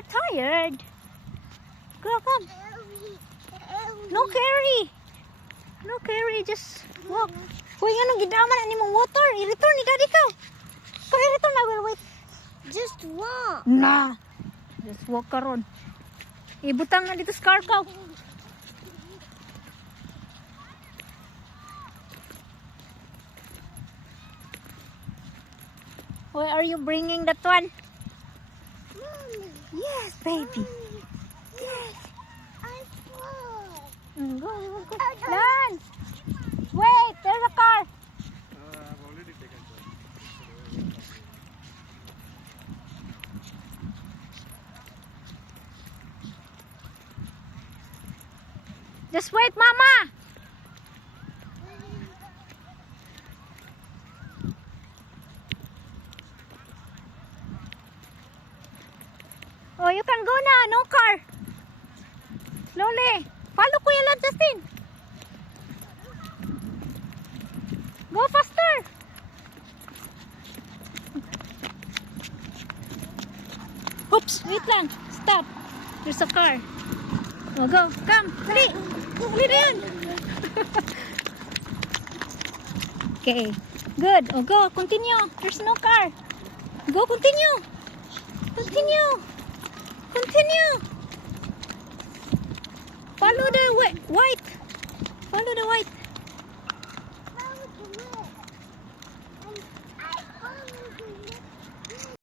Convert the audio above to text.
You're tired. Girl, come. No carry. No carry, just walk. Uy, anong gidaman na nimong water? I-return ni daddy ka. So, i-return na, will wait. Just walk. Nah. Just walk ka ron. Ibutang na dito sa car ka. Why are you bringing that one? Mommy, Yes, baby. yes. I fall. Go. Lance! Wait, there's a car. I've already taken some. Just wait, Mama. Oh, you can go na. No car. Slowly. Follow Kuya Lance, Justin. Go faster. Oops, wait lang. Stop. There's a car. Oh, go. Come. Dali. Dali na yun. Okay. Good. Oh, go. Continue. There's no car. Go, continue. Continue. Continue. Follow the white. Follow the white.